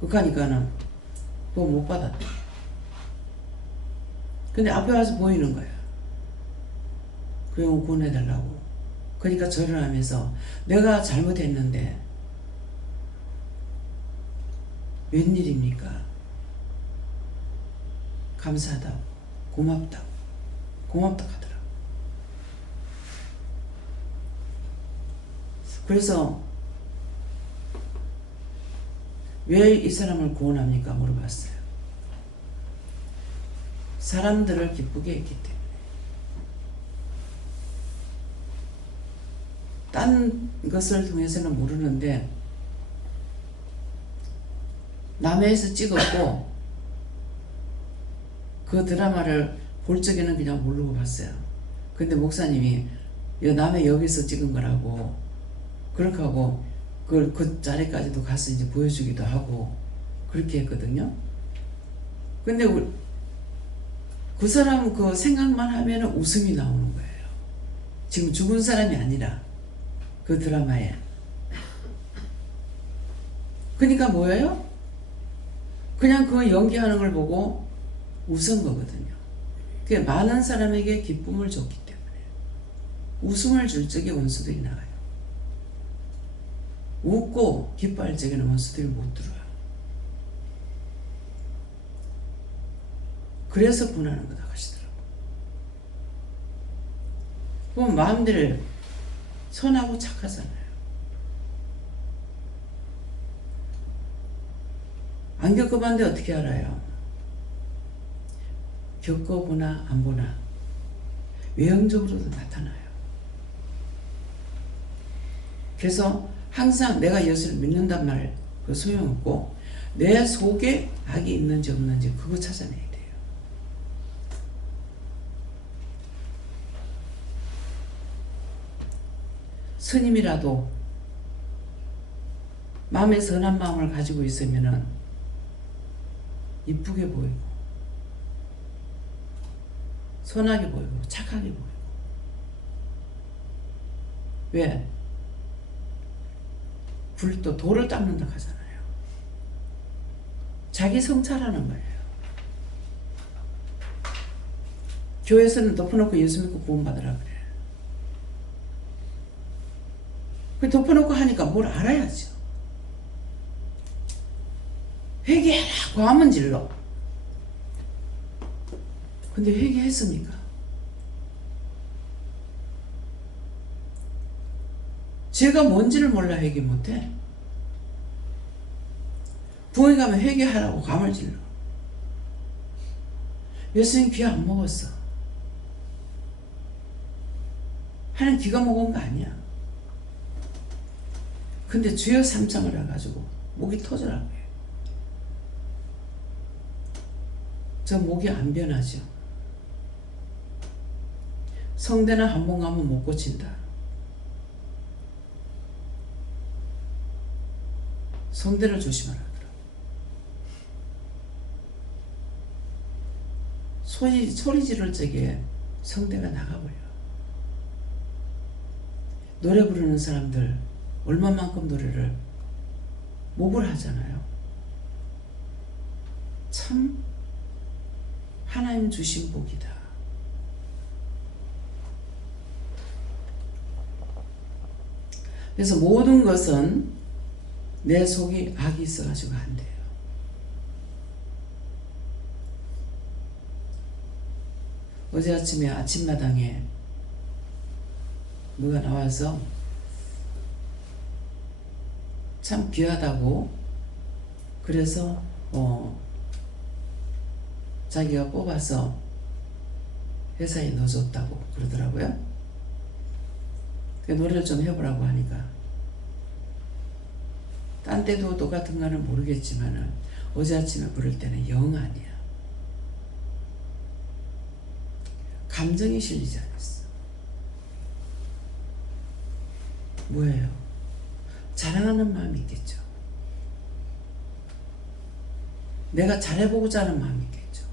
그러니까는 구원 못 받았대. 근데 앞에 와서 보이는 거야. 그 영혼 구원해달라고. 그러니까 절을 하면서 내가 잘못했는데 웬일입니까? 감사하다고 고맙다고 하더라. 그래서 왜 이 사람을 구원합니까? 물어봤어요. 사람들을 기쁘게 했기 때문에. 딴 것을 통해서는 모르는데 남해에서 찍었고 그 드라마를 볼 적에는 그냥 모르고 봤어요. 근데 목사님이 남해 여기서 찍은 거라고 그렇게 하고 그 자리까지도 가서 이제 보여주기도 하고 그렇게 했거든요. 근데 그 사람 그 생각만 하면 웃음이 나오는 거예요. 지금 죽은 사람이 아니라 그 드라마에. 그러니까 뭐예요? 그냥 그 연기하는 걸 보고 웃은 거거든요. 그게 많은 사람에게 기쁨을 줬기 때문에 웃음을 줄 적에 원수들이 나와요. 웃고 기뻐할 적에는 원수들이 못 들어요. 그래서 분하는 거다 하시더라고요. 그럼 마음들 선하고 착하잖아요. 안 겪어봤는데 어떻게 알아요? 겪어보나 안 보나 외형적으로도 나타나요. 그래서 항상 내가 예수를 믿는단 말 그 소용없고 내 속에 악이 있는지 없는지 그거 찾아내야 돼요. 스님이라도 마음에 선한 마음을 가지고 있으면은 이쁘게 보이고 선하게 보이고 착하게 보이고. 왜? 불도 돌을 닦는다 하잖아요. 자기 성찰하는 거예요. 교회에서는 덮어놓고 예수 믿고 구원받으라 그래. 그 덮어놓고 하니까 뭘 알아야죠. 회개하라고 하면 질러. 근데 회개했습니까? 죄가 뭔지를 몰라 회개 못해. 부흥회 가면 회개하라고 감을 질러. 예수님 귀 안 먹었어. 하나님 귀가 먹은 거 아니야. 근데 주여 삼창을 해가지고 목이 터져라고 해. 저 목이 안 변하죠. 성대는 한 번 가면 못 고친다. 성대를 조심하라 하더라고. 소리 지를 적에 성대가 나가버려. 노래 부르는 사람들 얼마만큼 노래를 목을 하잖아요. 참 하나님 주신 복이다. 그래서 모든 것은 내 속에 악이 있어가지고 안 돼요. 어제 아침에 아침마당에 누가 나와서 참 귀하다고 그래서 자기가 뽑아서 회사에 넣어줬다고 그러더라고요. 그 노래를 좀 해보라고 하니까 딴 때도 똑같은가는 모르겠지만은 어제 아침에 부를 때는 영 아니야. 감정이 실리지 않았어. 뭐예요? 자랑하는 마음이 있겠죠. 내가 잘해보고자 하는 마음이 있겠죠.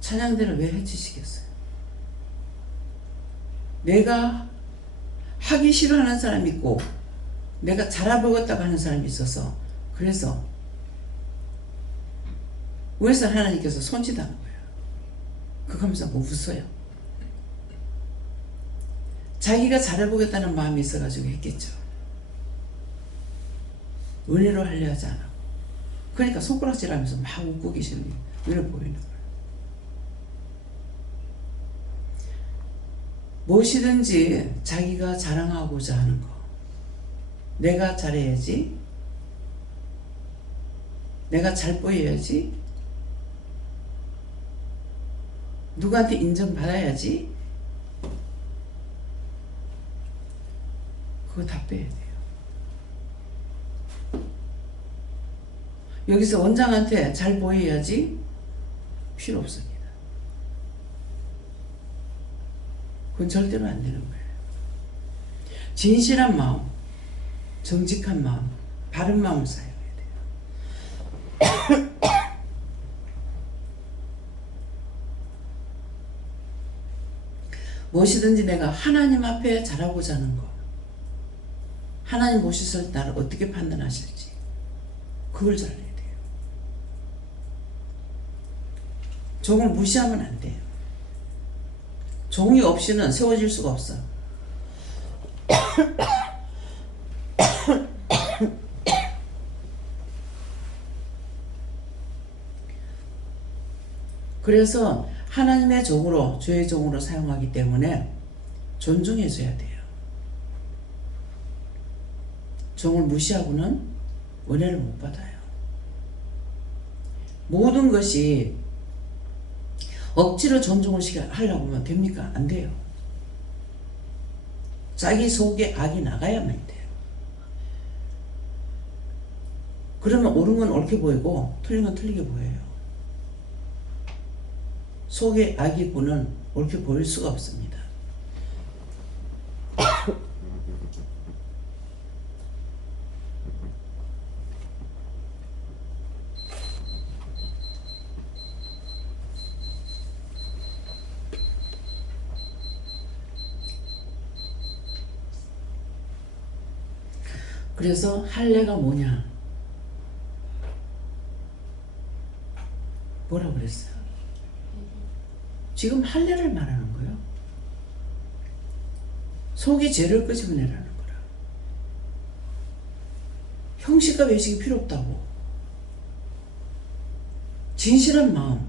찬양대를 왜 해치시겠어요? 내가 하기 싫어하는 사람이 있고 내가 잘해보겠다고 하는 사람이 있어서 그래서 위에서 하나님께서 손짓하는 거예요. 그거 하면서 뭐 웃어요. 자기가 잘해보겠다는 마음이 있어가지고 했겠죠. 은혜로 하려 하지 않아. 그러니까 손가락질하면서 막 웃고 계시는 게 눈에 보이는 거예요. 무엇이든지 자기가 자랑하고자 하는 거. 내가 잘해야지. 내가 잘 보여야지. 누구한테 인정받아야지. 그거 다 빼야 돼요. 여기서 원장한테 잘 보여야지 필요 없습니다. 그건 절대로 안 되는 거예요. 진실한 마음, 정직한 마음, 바른 마음을 사용해야 돼요. 무엇이든지 내가 하나님 앞에 잘하고자 하는 거, 하나님 보시실 나를 어떻게 판단하실지 그걸 잘해야 돼요. 종을 무시하면 안 돼요. 종이 없이는 세워질 수가 없어. 그래서 하나님의 종으로, 주의 종으로 사용하기 때문에 존중해줘야 돼요. 종을 무시하고는 은혜를 못 받아요. 모든 것이 억지로 존중을 하려고 하면 됩니까? 안 돼요. 자기 속에 악이 나가야만 돼요. 그러면 옳은 건 옳게 보이고 틀린 건 틀리게 보여요. 속에 악이 있고는 옳게 보일 수가 없습니다. 그래서 할례가 뭐냐? 뭐라고 그랬어요? 지금 할례를 말하는 거예요. 속에 죄를 끄집어내라는 거라. 형식과 외식이 필요 없다고. 진실한 마음.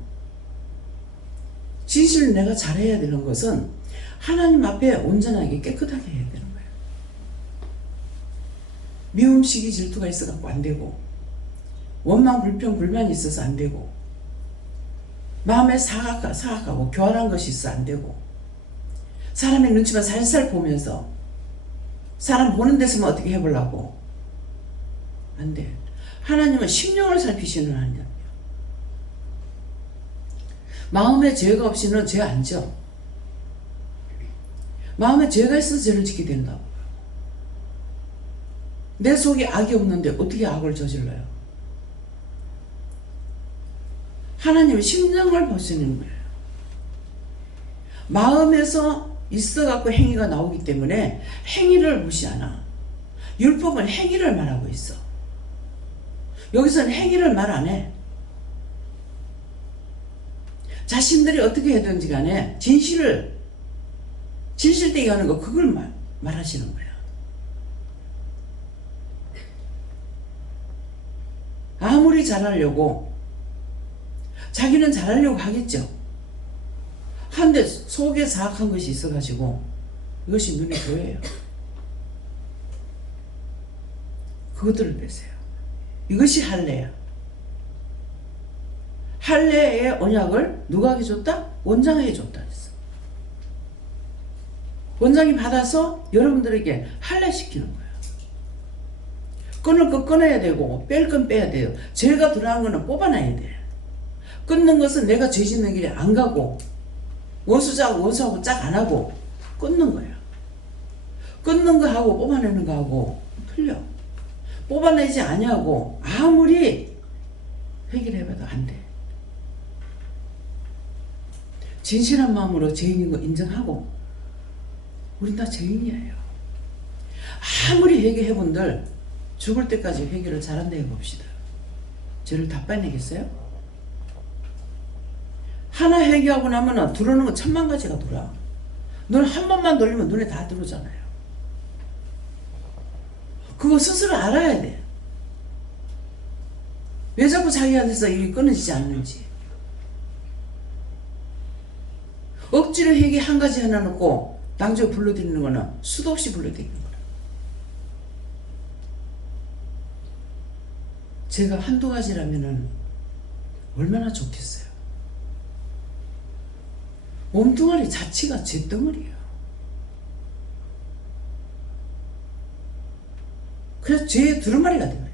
진실을 내가 잘해야 되는 것은 하나님 앞에 온전하게 깨끗하게 해야 되는 거예요. 미움, 시기, 질투가 있어갖고 안 되고, 원망, 불평, 불만이 있어서 안 되고, 마음에 사악하고 교활한 것이 있어 안 되고, 사람의 눈치만 살살 보면서 사람 보는 데서만 어떻게 해보려고 안 돼. 하나님은 심령을 살피시는 하나님이야. 마음에 죄가 없이는 죄 안 져. 마음에 죄가 있어서 죄를 짓게 된다고. 내 속에 악이 없는데 어떻게 악을 저질러요? 하나님은 심령을 보시는 거예요. 마음에서 있어갖고 행위가 나오기 때문에 행위를 무시하나. 율법은 행위를 말하고 있어. 여기서는 행위를 말 안 해. 자신들이 어떻게 해든지 간에 진실되게 하는 거, 그걸 말하시는 거야. 아무리 잘하려고, 자기는 잘하려고 하겠죠. 한데 속에 사악한 것이 있어가지고 이것이 눈에 보여요. 그것들을 빼세요. 이것이 할례야. 할례의 언약을 누가 줬다? 원장에게 줬다 했어. 원장이 받아서 여러분들에게 할례시키는 거야. 끊을 거 끊어야 되고 뺄 건 빼야 돼요. 죄가 들어간 거는 뽑아놔야 돼. 끊는 것은 내가 죄 짓는 길에 안 가고 원수하고 짝 안 하고 끊는 거야. 끊는 거 하고 뽑아내는 거 하고 틀려. 뽑아내지 아니하고 아무리 회개를 해봐도 안 돼. 진실한 마음으로 죄인인 거 인정하고, 우린 다 죄인이에요. 아무리 회개해본들 죽을 때까지 회개를 잘한다 해봅시다. 죄를 다 빼내겠어요? 하나 회개하고 나면 들어오는 건 10,000가지가 돌아. 눈 한 번만 돌리면 눈에 다 들어오잖아요. 그거 스스로 알아야 돼. 왜 자꾸 자기한테서 일이 끊어지지 않는지. 억지로 회개 한 가지 하나 놓고 낭조 불러드리는 거는 수도 없이 불러드리는 거라. 제가 한두 가지라면은 얼마나 좋겠어요. 몸뚱아리 자체가 죄덩어리예요. 그래서 죄의 두루마리가 되어요.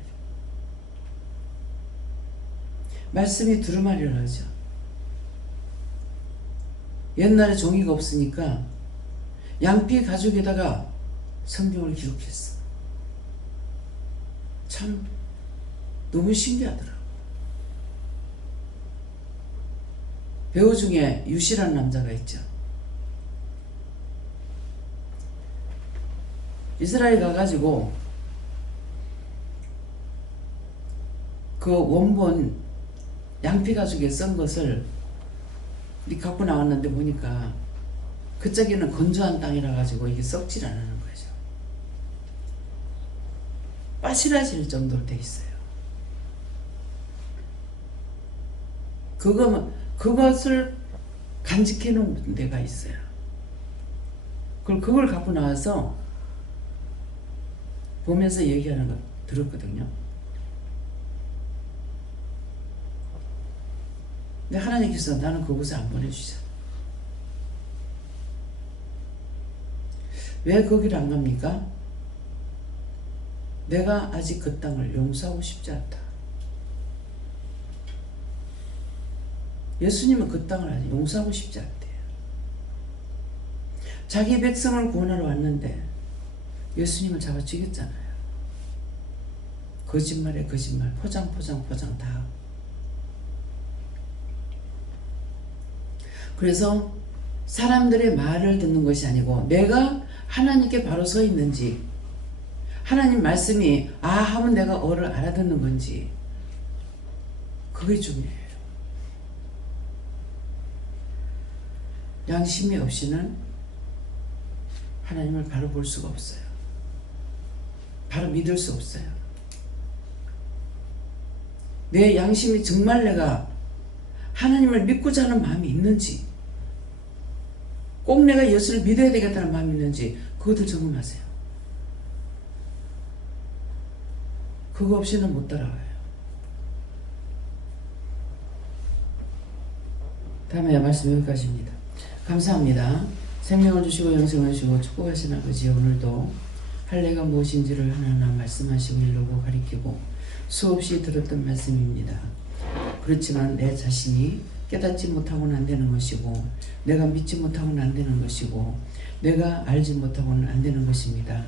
말씀이 두루마리를 하죠. 옛날에 종이가 없으니까 양피 가죽에다가 성경을 기록했어. 참 너무 신기하더라고. 배우 중에 유시라는 남자가 있죠. 이스라엘 가가지고 그 원본 양피 가죽에 쓴 것을 갖고 나왔는데 보니까 그쪽에는 건조한 땅이라 가지고 이게 썩질 않는 거죠. 빠시라질 정도로 돼 있어요. 그것을 간직해 놓은 데가 있어요. 그걸 갖고 나와서 보면서 얘기하는 거 들었거든요. 근데 하나님께서 나는 그곳에 안 보내주셔. 왜 거기를 안 갑니까? 내가 아직 그 땅을 용서하고 싶지 않다. 예수님은 그 땅을 아직 용서하고 싶지 않대요. 자기 백성을 구원하러 왔는데 예수님을 잡아 죽였잖아요. 거짓말에 거짓말, 포장 다 하고. 그래서 사람들의 말을 듣는 것이 아니고 내가 하나님께 바로 서 있는지, 하나님 말씀이 하면 내가 알아듣는 건지, 그게 중요해요. 양심이 없이는 하나님을 바로 볼 수가 없어요. 바로 믿을 수 없어요. 내 양심이 정말 내가 하나님을 믿고자 하는 마음이 있는지, 꼭 내가 예수를 믿어야 되겠다는 마음이 있는지, 그것을 점검하세요. 그거 없이는 못 따라와요. 다음에 말씀 여기까지입니다. 감사합니다. 생명을 주시고 영생을 주시고 축복하신 아버지, 오늘도 할례가 무엇인지를 하나하나 말씀하시고 일러고 가리키고 수없이 들었던 말씀입니다. 그렇지만 내 자신이 깨닫지 못하고는 안 되는 것이고, 내가 믿지 못하고는 안 되는 것이고, 내가 알지 못하고는 안 되는 것입니다.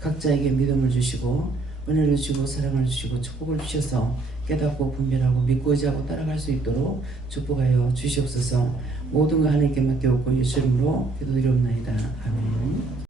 각자에게 믿음을 주시고 은혜를 주시고 사랑을 주시고 축복을 주셔서 깨닫고 분별하고 믿고 의지하고 따라갈 수 있도록 축복하여 주시옵소서. 모든 거 하나님께 맡겨오고 예수 이름으로 기도드리옵나이다. 아멘.